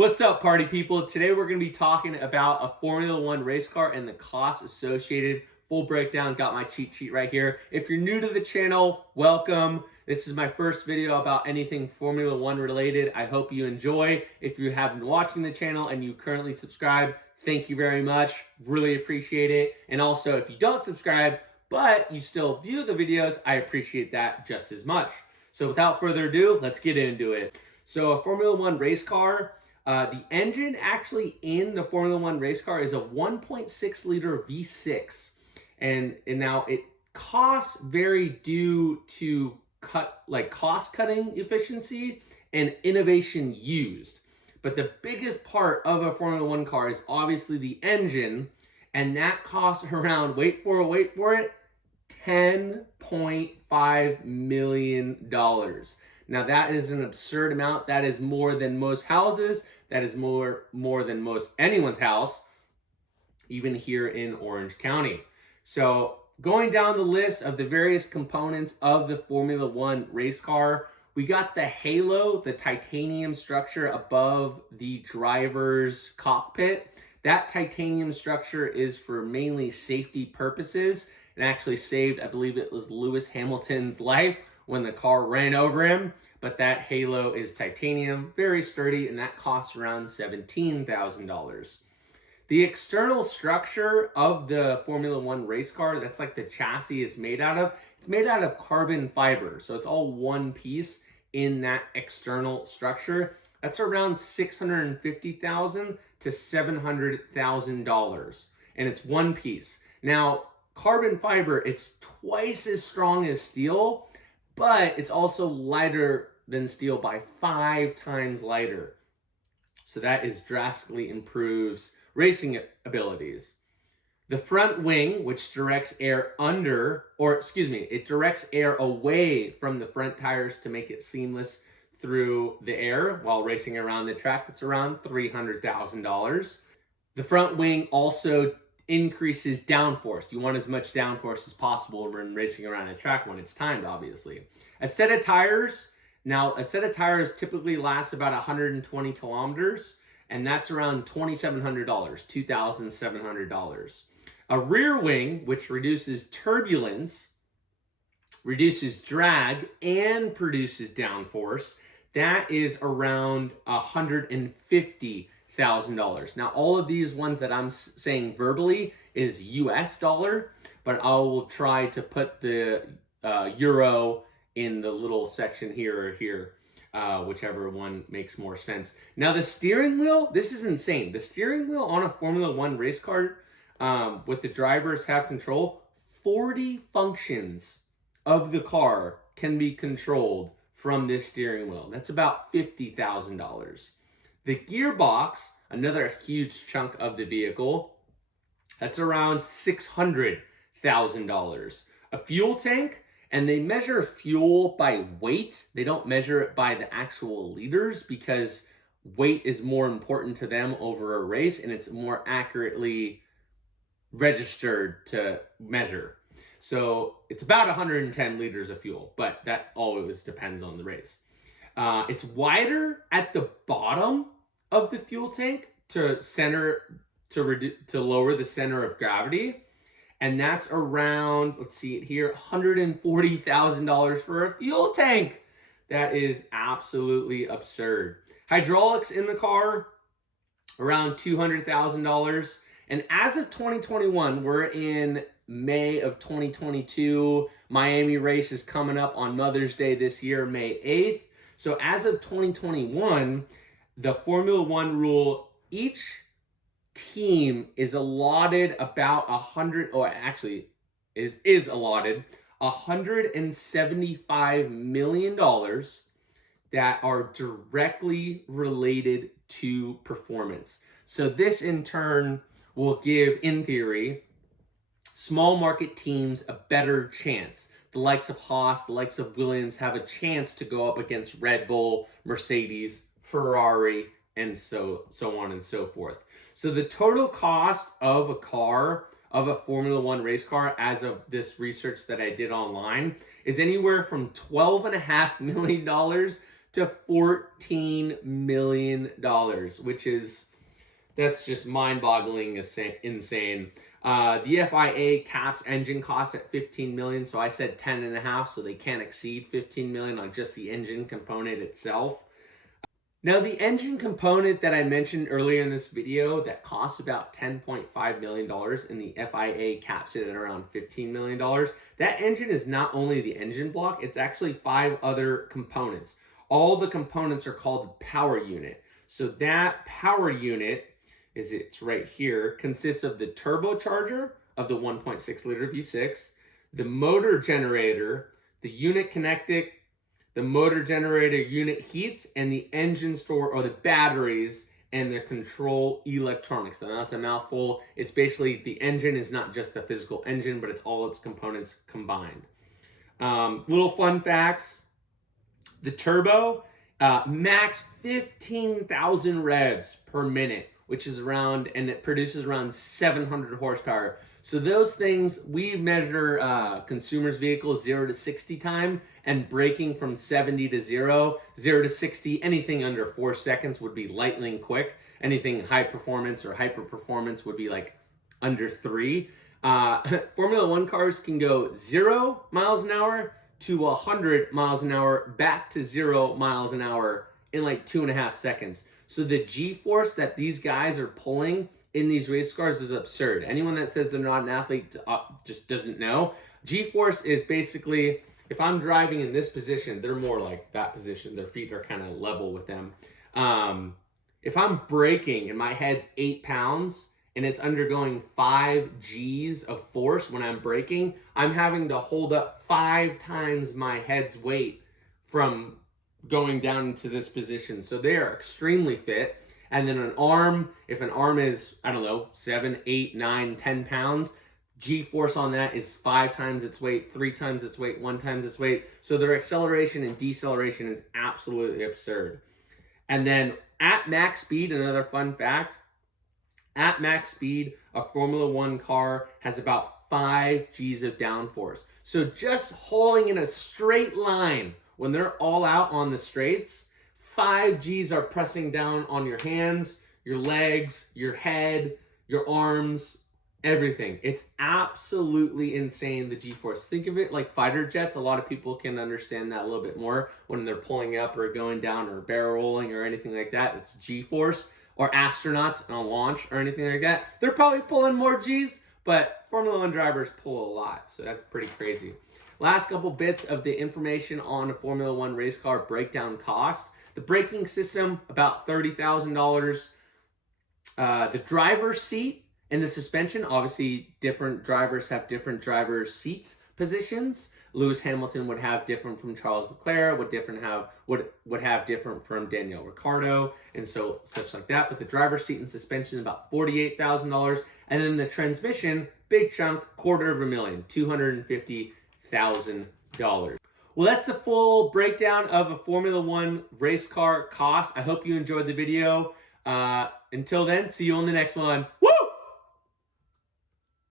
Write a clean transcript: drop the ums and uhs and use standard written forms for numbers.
What's up, party people? Today we're going to be talking about a Formula One race car and the costs associated. Full breakdown, got my cheat sheet right here. If you're new to the channel, welcome. This is my first video about anything Formula One related. I hope you enjoy. If you have been watching the channel and you currently subscribe, thank you very much. Really appreciate it. And also, if you don't subscribe, but you still view the videos, I appreciate that just as much. So without further ado, let's get into it. So a Formula One race car, the engine actually in the Formula One race car is a 1.6 liter V6. And now it costs vary due to cost cutting efficiency and innovation used. But the biggest part of a Formula One car is obviously the engine, and that costs around, wait for it, $10.5 million. Now that is an absurd amount. That is more than most houses. That is more than most anyone's house, even here in Orange County. So going down the list of the various components of the Formula One race car, we got the halo, the titanium structure above the driver's cockpit. That titanium structure is for mainly safety purposes. It actually saved, I believe it was Lewis Hamilton's life when the car ran over him. But that halo is titanium, very sturdy, and that costs around $17,000. The external structure of the Formula One race car, that's like the chassis it's made out of carbon fiber. So it's all one piece in that external structure. That's around $650,000 to $700,000. And it's one piece. Now, carbon fiber, it's twice as strong as steel, but it's also lighter than steel by 5 times lighter. So that is drastically improves racing abilities. The front wing, which directs air it directs air away from the front tires to make it seamless through the air while racing around the track. It's around $300,000. The front wing also increases downforce. You want as much downforce as possible when racing around a track when it's timed, obviously. A set of tires typically lasts about 120 kilometers, and that's around $2,700, $2,700. A rear wing, which reduces turbulence, reduces drag, and produces downforce, that is around $150,000. Now, all of these ones that I'm saying verbally is US dollar, but I will try to put the euro in the little section here or here, whichever one makes more sense. Now, the steering wheel, this is insane. The steering wheel on a Formula One race car, with the drivers have control, 40 functions of the car can be controlled from this steering wheel. That's about $50,000. The gearbox, another huge chunk of the vehicle, that's around $600,000. A fuel tank, and they measure fuel by weight. They don't measure it by the actual liters because weight is more important to them over a race, and it's more accurately registered to measure. So it's about 110 liters of fuel, but that always depends on the race. It's wider at the bottom of the fuel tank to lower the center of gravity. And that's around, let's see it here, $140,000 for a fuel tank. That is absolutely absurd. Hydraulics in the car, around $200,000. And as of 2021, we're in May of 2022. Miami race is coming up on Mother's Day this year, May 8th. So as of 2021, the Formula One rule, each team is allotted about is allotted $175 million that are directly related to performance. So this in turn will give, in theory, small market teams a better chance. The likes of Haas, the likes of Williams have a chance to go up against Red Bull, Mercedes, Ferrari, and so on and so forth. So the total cost of a car, of a Formula One race car, as of this research that I did online, is anywhere from $12.5 million to $14 million, that's just mind-boggling insane. The FIA caps engine costs at $15 million, so I said 10.5, so they can't exceed $15 million on just the engine component itself. Now, the engine component that I mentioned earlier in this video that costs about $10.5 million and the FIA caps it at around $15 million, that engine is not only the engine block, it's actually 5 other components. All the components are called the power unit. So that power unit, it's right here, consists of the turbocharger of the 1.6 liter V6, the motor generator, the unit kinetic, the motor generator unit heats, and the engine store or the batteries and the control electronics. Now that's a mouthful. It's basically the engine is not just the physical engine, but it's all its components combined. Little fun facts. The turbo, max 15,000 revs per minute, which is around, and it produces around 700 horsepower. So those things, we measure consumers' vehicles 0 to 60 time, and braking from 70 to 0, 0 to 60, anything under 4 seconds would be lightning quick. Anything high performance or hyper performance would be like under 3. Formula One cars can go 0 miles an hour to 100 miles an hour, back to 0 miles an hour in like 2.5 seconds. So the G-force that these guys are pulling in these race cars is absurd. Anyone that says they're not an athlete just doesn't know. G-force is basically, if I'm driving in this position, they're more like that position. Their feet are kind of level with them. If I'm braking and my head's 8 pounds and it's undergoing 5 G's of force when I'm braking, I'm having to hold up 5 times my head's weight from going down into this position. So they are extremely fit. And then an arm, if an arm is, I don't know, 7, 8, 9, 10 pounds, G-force on that is 5 times its weight, 3 times its weight, 1 times its weight. So their acceleration and deceleration is absolutely absurd. And then at max speed, another fun fact, at max speed, a Formula One car has about 5 G's of downforce. So just hauling in a straight line, when they're all out on the straights, 5 G's are pressing down on your hands, your legs, your head, your arms, everything. It's absolutely insane, the G-force. Think of it like fighter jets. A lot of people can understand that a little bit more when they're pulling up or going down or barrel rolling or anything like that. It's G-force. Or astronauts on launch or anything like that. They're probably pulling more G's, but Formula One drivers pull a lot. So that's pretty crazy. Last couple bits of the information on a Formula One race car breakdown cost. The braking system, about $30,000. The driver's seat and the suspension, obviously different drivers have different driver's seats positions. Lewis Hamilton would have different from Charles Leclerc, would have different from Daniel Ricciardo, and so such like that. But the driver's seat and suspension is about $48,000, and then the transmission, big chunk, $250,000, $250,000. Well, that's the full breakdown of a Formula One race car cost. I hope you enjoyed the video. Until then, see you on the next one.